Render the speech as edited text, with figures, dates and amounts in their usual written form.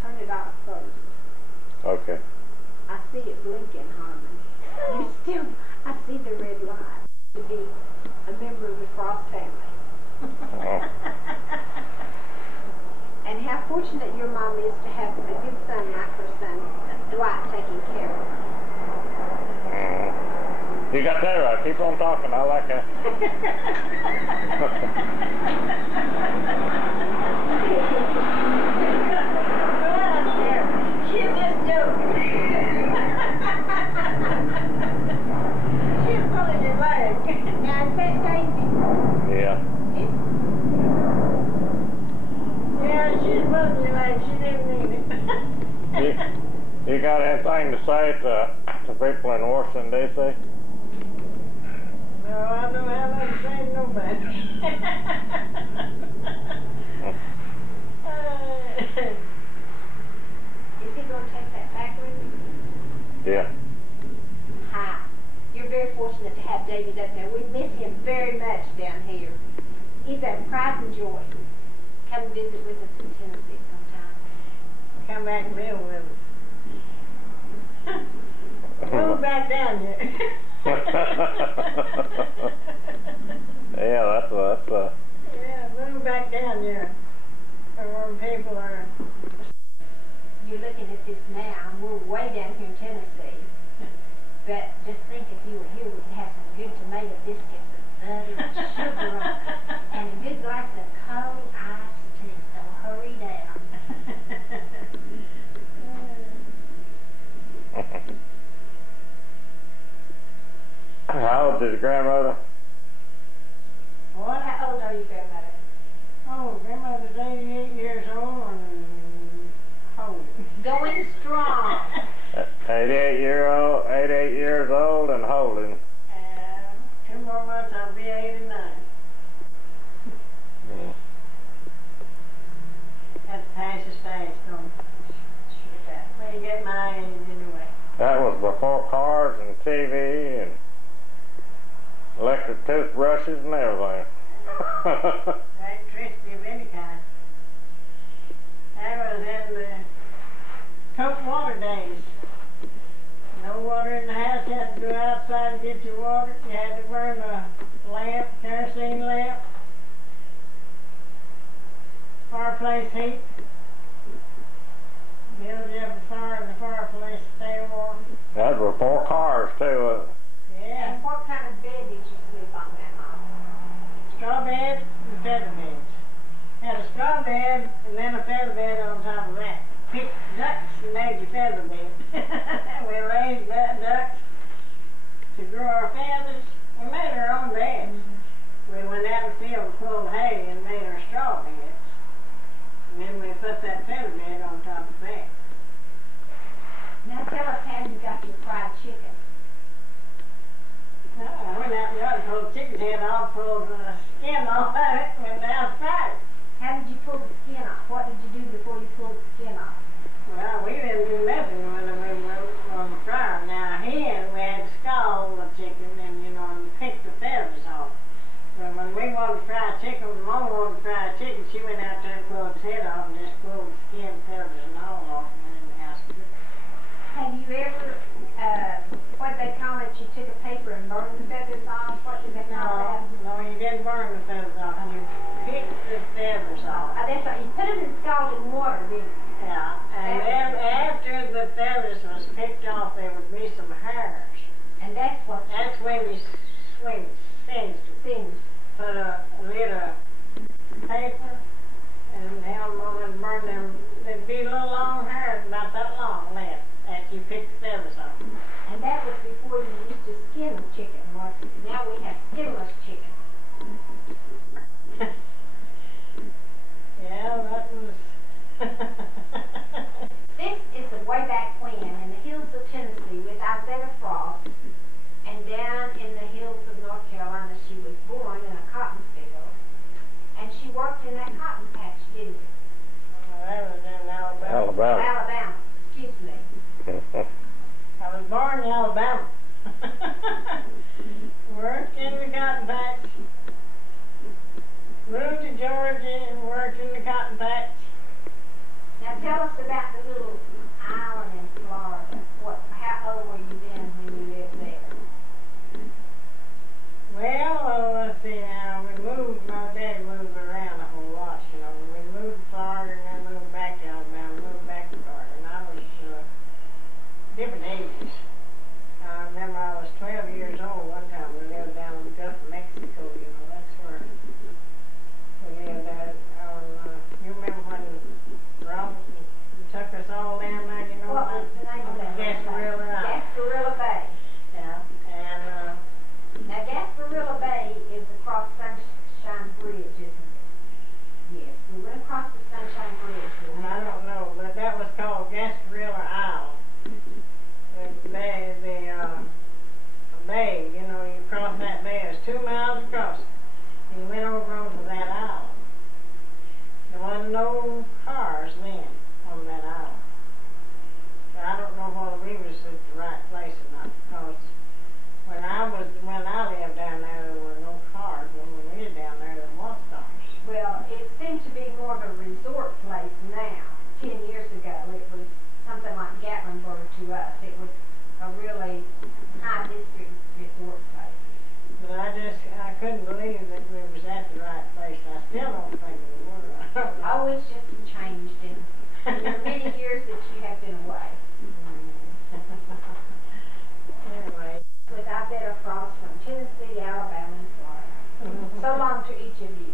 Turn it off first. Okay. I see it blinking, Harmon. You still, I see the red light. To be a member of the Frost family. Oh. And how fortunate your mom is to have a good son like her son, Dwight, taking care of her. You got that right. Keep on talking. I like that. She's just joking. She's pulling your leg. Now, is that Daisy? Yeah. Yeah, she's pulling your leg. She didn't mean it. You got anything to say to people in Washington, D.C.? No, I don't have nothing to say to nobody. Is he going to take that back with him? Yeah. Hi. You're very fortunate to have David up there. We miss him very much down here. He's a pride and joy. Come visit with us in Tennessee sometime. Come back and live with us. Move back down here. Yeah, that's Yeah, move back down here. Where people are. You're looking at this now, and we're way down here in Tennessee. But just think if you were here, we could have some good tomato biscuits with butter and sugar on it. And a good glass of cold iced tea, so hurry down. How old is your grandmother? What? How old are you, grandmother? Oh, grandmother's 88 years old and holding. Going strong. 88 years old and holding. 2 more months, I'll be 89. Yeah. That passes fast, don't it? Well, you get my age anyway. That was before cars and TV and electric toothbrushes and everything. Electricity of any kind. That was in the Coke water days. No water in the house, you had to go outside and get your water. You had to burn a lamp, kerosene lamp, fireplace heat. Build you up a fire in the fireplace to stay warm. That was before cars too. Yeah. And what kind of bed did you sleep on, Grandma? Straw bed and feather beds. Had a straw bed and then a feather bed on top of that. Picked ducks and made your feather bed. We raised ducks to grow our feathers. We made our own beds. We went out in the field and pulled hay and made our straw beds. And then we put that feather bed on top of that. Now tell us how you got your fried chicken. I went out in the yard and pulled the chicken's head off, pulled the skin off of it, and went down and fried it. How did you pull the skin off? What did you do before you pulled the skin off? Well, we didn't do nothing when we were on the fryer. Now, here we had to scald the chicken and, and pick the feathers off. But when we wanted to fry chicken, when Mom wanted to fry chicken, she went out there and pulled its head off and just pulled the skin, feathers, and all off and went in the house to cook it. Have you ever, what they call it, you took a paper and burned the feathers off? What did they call that? No, you didn't burn the feathers off. You picked the feathers off. That's right. You put them in scalding water, didn't you? Yeah. And then after the feathers was picked off, there would be some hairs. And that's when you singed. Put a lid of paper and held them on and burn them. There'd be a little long hair, about that long left, after you picked the feathers off. And that was before you used to skin the chicken, wasn't it? Now we have skinless chicken. Yeah, that was... This is the way back when in the hills of Tennessee with Izetta Frost, and down in the hills of North Carolina she was born in a cotton field, and she worked in that cotton patch, didn't she? That was in Alabama. Alabama, excuse me. I was born in Alabama. Worked in the cotton patch. Moved to Georgia and worked in the cotton patch. Tell us about the little island in Florida. How old were you then when you lived there? Well, let's see now, my daddy moved around a whole lot, you know. We moved to Florida and then moved back to Alabama, moved back to Florida, and I was different ages. I remember I was 12 years old one time. We lived down in the Gulf of Mexico, you know, that's where we lived at. You remember when Robinson took us all down there, you know? What was the name of that? Gasparilla Island. Gasparilla Bay. Yeah, and Now, Gasparilla Bay is across Sunshine Bridge, isn't it? Yes, we went across the Sunshine Bridge. I don't know, but that was called Gasparilla Isle. The bay, you know, you cross that bay, it's 2 miles across. And you went over onto that island. There wasn't no cars then on that island. But I don't know whether we was at the right place or not, because when I lived down there were no cars. When we lived down there was cars. Well, it seems to be more of a resort place now. 10 years ago, it was something like Gatlinburg to us. It was a really high district resort place. But I couldn't believe that we was at the right place. I still don't think we were. Oh, it's just changed in the many years that you have been away. Anyway. With Izetta Frost from Tennessee, Alabama, and Florida. So long to each of you.